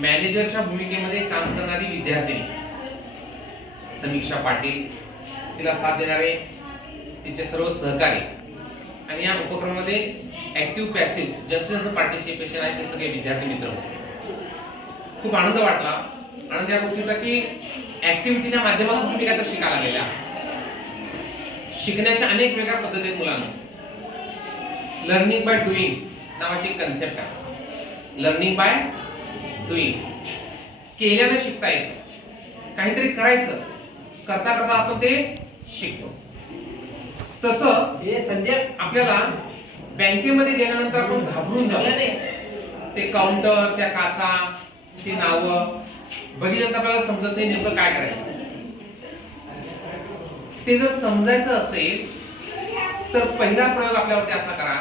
मॅनेजरच्या भूमिकेमध्ये काम करणारी विद्यार्थिनी समीक्षा पाटील तिला साथ देणारे तिचे सर्व सहकारी. आणि या उपक्रमामध्ये ऍक्टिव्ह पॅसिव्ह ज्यांचं ज्यांचं पार्टिसिपेशन आहे ते सगळे विद्यार्थी मित्र. होते खूप आनंद वाटला. आणि त्या गोष्टीचा की ऍक्टिव्हिटीच्या माध्यमातून तुम्ही काय तर शिकायला आलेल्या शिकण्याच्या अनेक वेगळ्या पद्धती आहेत मुलांना. लर्निंग बाय डुईंग नावाची एक कन्सेप्ट आहे. लर्निंग बाय येईल केल्यानं शिकता येतं काहीतरी करायचं. करता करता आपण ते शिकतो. तसं हे संध्या आपल्याला बँकेमध्ये गेल्यानंतर आपण घाबरून जाऊ. ते काउंटर त्या काचा ती नावं. बघितल्यानंतर आपल्याला समजत नाही नेमकं काय करायचं. ते जर समजायचं असेल तर पहिला प्रयोग आपल्यावरती असा करा.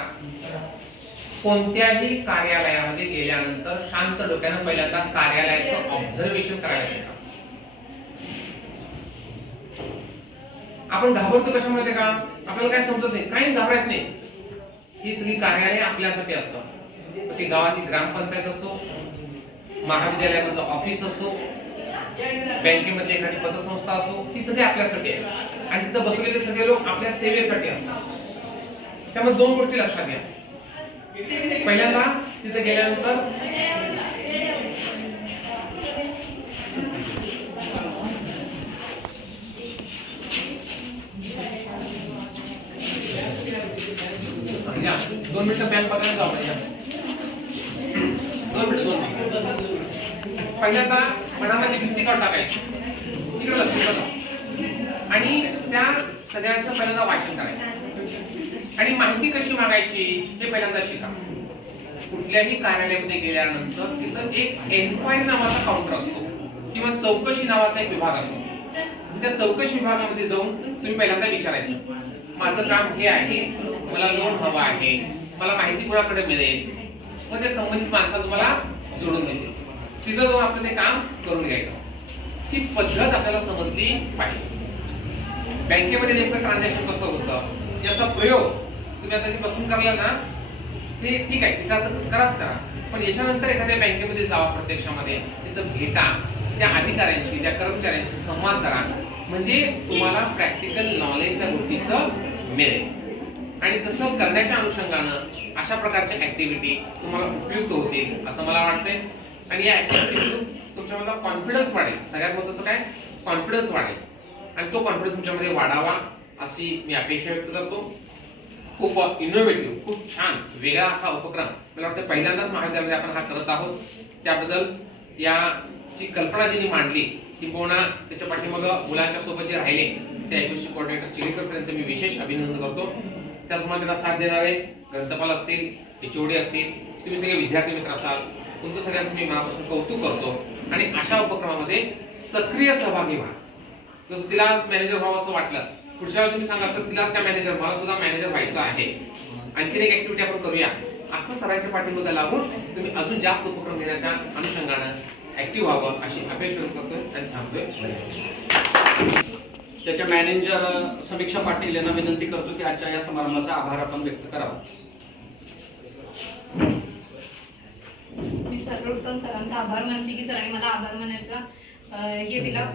कोणत्याही कार्यालयामध्ये गेल्यानंतर शांत डोक्यानं पहिल्यांदा कार्यालयाचं ऑब्झर्वेशन करायला शिका. आपण घाबरतो कशामध्ये का आपल्याला काय समजत नाही. काही घाबरायच नाही. ही सगळी कार्यालय आपल्यासाठी असतात ते गावातील ग्रामपंचायत असो महाविद्यालयामधलं ऑफिस असो बँकेमध्ये एखादी पतसंस्था असो ही सगळी आपल्यासाठी आहे. आणि तिथं बसलेले सगळे लोक आपल्या सेवेसाठी असतात. त्यामुळे दोन गोष्टी लक्षात घ्या. पहिल्यांदा तिथे गेल्यानंतर? या, दोन मिनिटं बँक बघायला जाऊ या. दोन मिनिटं दोन मिनिटं. पहिल्यांदा मनामध्ये भीती काढून टाकायची. तिकडे लक्ष बघा आणि त्या सगळ्यांचं पहिल्यांदा वाचन करायचं. आणि माहिती कशी मागायची हे पहिल्यांदा शिका. कुठल्याही कार्यालयामध्ये गेल्यानंतर तिथं एक एन्क्वायरी नावाचा काउंटर असतो. किंवा चौकशी नावाचा एक विभाग असतो. त्या चौकशी विभागामध्ये जाऊन तुम्ही पहिल्यांदा विचारायचं. माझं काम हे आहे मला लोन हवं आहे मला माहिती कोणाकडे मिळेल? मग ते संबंधित माणसं तुम्हाला जोडून देते. तिथं जाऊन आपलं ते काम करून घ्यायचं ती पद्धत आपल्याला समजली पाहिजे. बँकेमध्ये नेमकं ट्रान्झॅक्शन कसं होतं? याचा प्रयोग तुम्ही आता जे बसून करला ना? ते ठीक आहे तिथं आता कराच करा. पण याच्यानंतर एखाद्या बँकेमध्ये जावा प्रत्यक्षामध्ये. तिथं भेटा. त्या अधिकाऱ्यांशी त्या कर्मचाऱ्यांशी संवाद करा. म्हणजे तुम्हाला प्रॅक्टिकल नॉलेज त्या गोष्टीचं मिळेल. आणि तसं करण्याच्या अनुषंगानं अशा प्रकारच्या ऍक्टिव्हिटी तुम्हाला उपयुक्त होतील असं मला वाटतंय. आणि या ऍक्टिव्हिटीतून तुमच्यामध्ये कॉन्फिडन्स वाढेल. सगळ्यात महत्वाचं काय? कॉन्फिडन्स वाढेल. आणि तो कॉन्फिडन्स तुमच्यामध्ये वाढावा अशी मी अपेक्षा व्यक्त करतो. खूप इनोव्हेटिव्ह खूप छान वेगळा असा उपक्रम. मला वाटतं पहिल्यांदाच महाविद्यालयामध्ये आपण हा करत आहोत. त्याबद्दल याची कल्पना ज्यांनी मांडली किंबहुना त्याच्या पाठीमाग मुलांच्या सोबत जे राहिले त्या एकोणीसशे कोऑर्डिनेटर चिरेकर सर यांचं मी विशेष अभिनंदन करतो. त्याचप्रमाणे त्याला साथ देणारे ग्रंथपाल असतील एचओडी असतील तुम्ही सगळे विद्यार्थी मित्र असाल तुमचं सगळ्यांचं मी मनापासून कौतुक करतो. आणि अशा उपक्रमामध्ये सक्रिय सहभागी व्हा. जसं तिला आज मॅनेजर व्हावं असं वाटलं पुढच्या वेळी तुम्ही सांगा सर तिलाच काय मॅनेजर मला सुद्धा मॅनेजर व्हायचं आहे. आणखीन एक ऍक्टिव्हिटी आपण करूया. असं सरांच्या पाठिंबा लागून तुम्ही अजून जास्त उपक्रम घेण्याच्या अनुषंगानं ऍक्टिव्ह व्हावं अशी अपेक्षा व्यक्त करतोय आणि थांबतोय. त्याच्या मॅनेजर समीक्षा पाटील यांना विनंती करतो की आजच्या या समारंभाचा आभार आपण व्यक्त करावा. मी सर्वोत्तम सरांचा आभार मानते की सरांनी मला आभार मानायचा. हे दिला.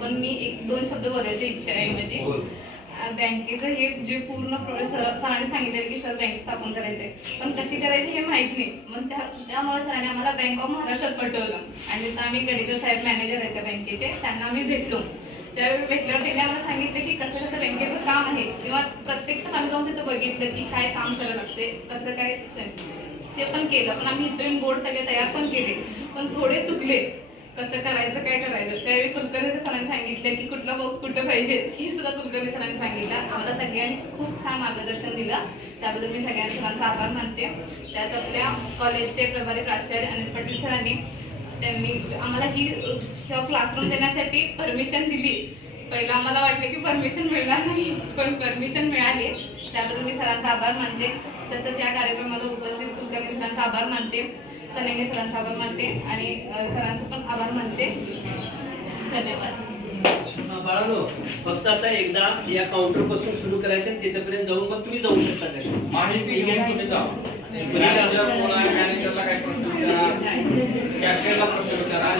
पण मी एक दोन शब्द बोलायची इच्छा आहे. अं, बँकेचं हे जे पूर्ण प्रोसेस सरांनी सांगितलेलं की सर बँक स्थापन करायचे पण कशी करायची हे माहीत नाही. मग त्या त्यामुळे सरांनी आम्हाला बँक ऑफ महाराष्ट्रात पटवलं आणि तिथं आम्ही गडेकर साहेब मॅनेजर आहेत त्या बँकेचे. त्यांना आम्ही भेटलो. त्यावेळी भेटल्यावर त्यांनी आम्हाला सांगितलं की कसं कसं बँकेचं काम आहे. किंवा प्रत्यक्षात आम्ही जाऊन तिथं बघितलं की काय काम करायला लागते कसं काय ते पण केलं. पण आम्ही इथून बोर्ड सगळे तयार पण केले. पण थोडे चुकले. कसं करायचं काय करायचं? त्यावेळी कुलकर्णी सरांनी सांगितलं की कुठला बॉक्स कुठं पाहिजे? हे सुद्धा कुलकर्णी सरांनी सांगितलं. आम्हाला सगळ्यांनी खूप छान मार्गदर्शन दिलं. त्याबद्दल मी सगळ्या सरांचा आभार मानते. त्यात आपल्या कॉलेजचे प्रभारी प्राचार्य अनिल पाटील सरांनी त्यांनी आम्हाला ही किंवा क्लासरूम देण्यासाठी परमिशन दिली. पहिला आम्हाला वाटलं की परमिशन मिळणार नाही पण परमिशन मिळाली. त्याबद्दल मी सरांचा आभार मानते. तसंच या कार्यक्रमाला उपस्थित कुलकर्णी सरांचा आभार मानते. तनेगे सरांचा आभार मानते आणि सरांचा पण आभार मानते. धन्यवाद. बाळानो फक्त आता एकदा या काउंटरपासून सुरू करायचं तिथपर्यंत जाऊन मग तुम्ही जाऊ शकता घरी. माहिती घेऊन तुम्ही जा मॅनेजरला काही प्रश्न विचारा कॅशियरला प्रश्न विचारा